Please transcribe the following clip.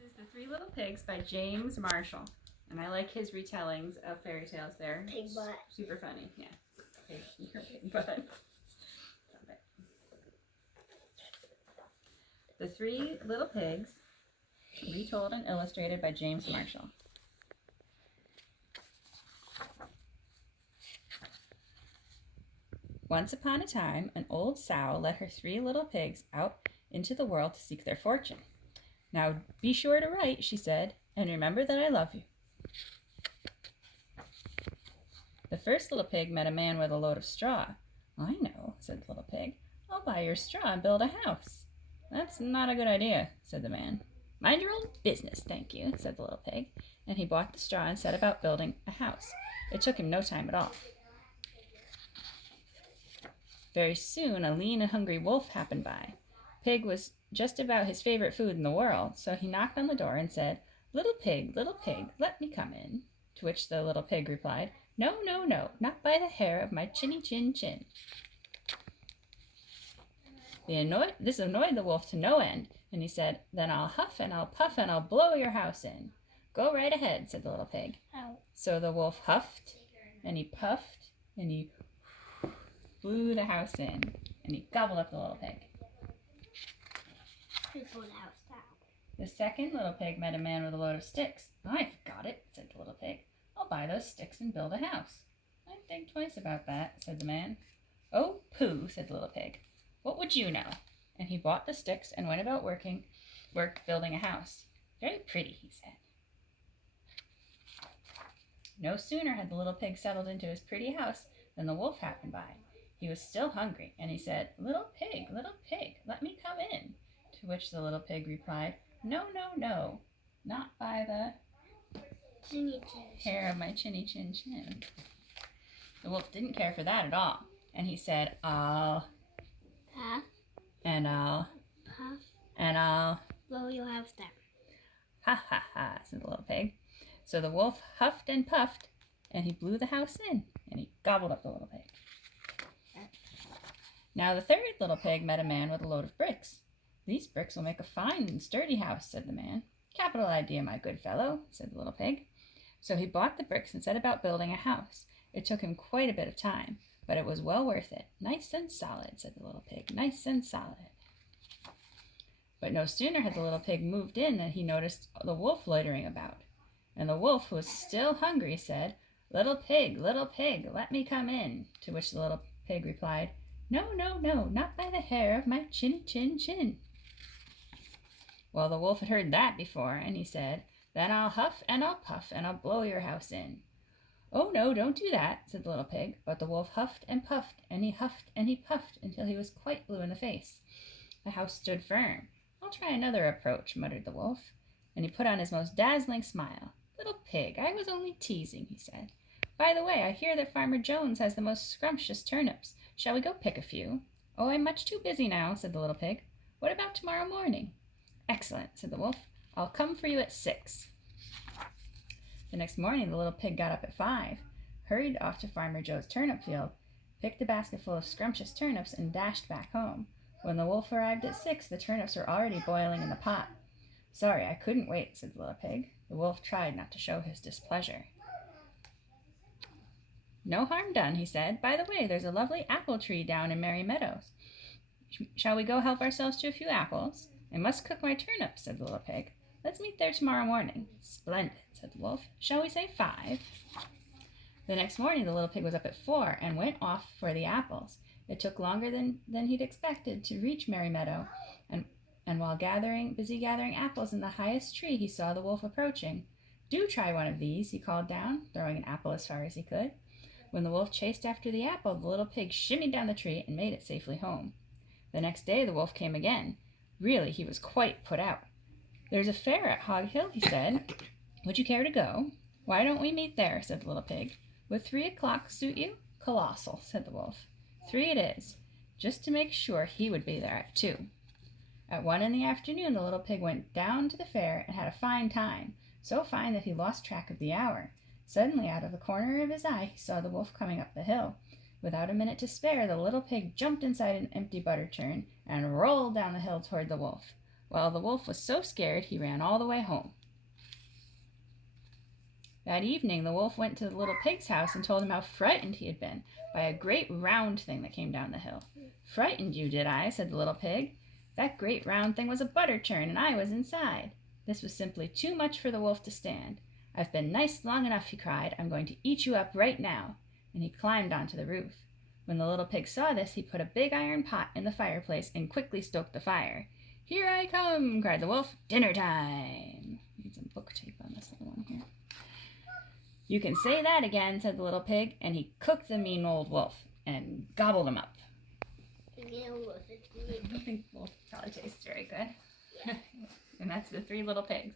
This is The Three Little Pigs by James Marshall. And I like his retellings of fairy tales there. Pig butt. Super funny, yeah. Pig butt. The Three Little Pigs, retold and illustrated by James Marshall. Once upon a time, an old sow led her 3 little pigs out into the world to seek their fortune. "Now be sure to write," she said, "and remember that I love you." The first little pig met a man with a load of straw. "I know," said the little pig. "I'll buy your straw and build a house." "That's not a good idea," said the man. "Mind your own business, thank you," said the little pig, and he bought the straw and set about building a house. It took him no time at all. Very soon a lean and hungry wolf happened by. Pig was just about his favorite food in the world, so he knocked on the door and said, little pig, let me come in." To which the little pig replied, "No, no, no, not by the hair of my chinny chin chin." This annoyed the wolf to no end, and he said, "Then I'll huff and I'll puff and I'll blow your house in." "Go right ahead," said the little pig. Ow. So the wolf huffed and he puffed and he blew the house in, and he gobbled up the little pig. Who blew the house down? The second little pig met a man with a load of sticks. "I've got it," said the little pig. "I'll buy those sticks and build a house." "I'd think twice about that," said the man. "Oh, pooh," said the little pig. "What would you know?" And he bought the sticks and went about building a house. "Very pretty," he said. No sooner had the little pig settled into his pretty house than the wolf happened by. He was still hungry, and he said, little pig, let me come in." To which the little pig replied, "No, no, no, not by the Chinny chin. hair of my chinny chin chin." The wolf didn't care for that at all, and he said, "I'll Puff, and I'll puff, and I'll blow your house down. ha ha ha," said the little pig. So the wolf huffed and puffed, and he blew the house in, and he gobbled up the little pig. Now the third little pig met a man with a load of bricks. "These bricks will make a fine and sturdy house," said the man. "Capital idea, my good fellow," said the little pig. So he bought the bricks and set about building a house. It took him quite a bit of time, but it was well worth it. "Nice and solid," said the little pig, "nice and solid." But no sooner had the little pig moved in than he noticed the wolf loitering about. And the wolf, who was still hungry, said, little pig, let me come in." To which the little pig replied, "No, no, no, not by the hair of my chinny chin chin." Well, the wolf had heard that before, and he said, "Then I'll huff and I'll puff and I'll blow your house in." "Oh, no, don't do that," said the little pig. But the wolf huffed and puffed, and he huffed and he puffed until he was quite blue in the face. The house stood firm. "I'll try another approach," muttered the wolf, and he put on his most dazzling smile. "Little pig, I was only teasing," he said. "By the way, I hear that Farmer Jones has the most scrumptious turnips. Shall we go pick a few?" "Oh, I'm much too busy now," said the little pig. "What about tomorrow morning?" "Excellent," said the wolf. "I'll come for you at 6. The next morning the little pig got up at 5, hurried off to Farmer Joe's turnip field, picked a basket full of scrumptious turnips, and dashed back home. When the wolf arrived at 6, the turnips were already boiling in the pot. "Sorry, I couldn't wait," said the little pig. The wolf tried not to show his displeasure. "No harm done," he said. "By the way, there's a lovely apple tree down in Merry Meadows. Shall we go help ourselves to a few apples? I must cook my turnips," said the little pig. "Let's meet there tomorrow morning." "Splendid," said the wolf. "Shall we say 5? The next morning the little pig was up at 4 and went off for the apples. It took longer than he'd expected to reach Merry Meadow, and while busy gathering apples in the highest tree, he saw the wolf approaching. "Do try one of these," he called down, throwing an apple as far as he could. When the wolf chased after the apple, the little pig shimmied down the tree and made it safely home. The next day the wolf came again. Really, he was quite put out. "There's a fair at Hog Hill," he said. "Would you care to go?" "Why don't we meet there?" said the little pig. "Would 3 o'clock suit you?" "Colossal," said the wolf. 3 it is. Just to make sure, he would be there at 2. At 1 in the afternoon the little pig went down to the fair and had a fine time, so fine that he lost track of the hour. Suddenly, out of the corner of his eye, he saw the wolf coming up the hill. Without a minute to spare, the little pig jumped inside an empty butter churn and rolled down the hill toward the wolf. Well, the wolf was so scared he ran all the way home. That evening, the wolf went to the little pig's house and told him how frightened he had been by a great round thing that came down the hill. "Frightened you, did I?" said the little pig. "That great round thing was a butter churn, and I was inside." This was simply too much for the wolf to stand. "I've been nice long enough," he cried. "I'm going to eat you up right now." And he climbed onto the roof. When the little pig saw this, he put a big iron pot in the fireplace and quickly stoked the fire. "Here I come," cried the wolf. "Dinner time." Need some book tape on this little one here. "You can say that again," said the little pig, and he cooked the mean old wolf and gobbled him up. I don't think wolf probably tastes very good. Yeah. And that's the 3 little pigs.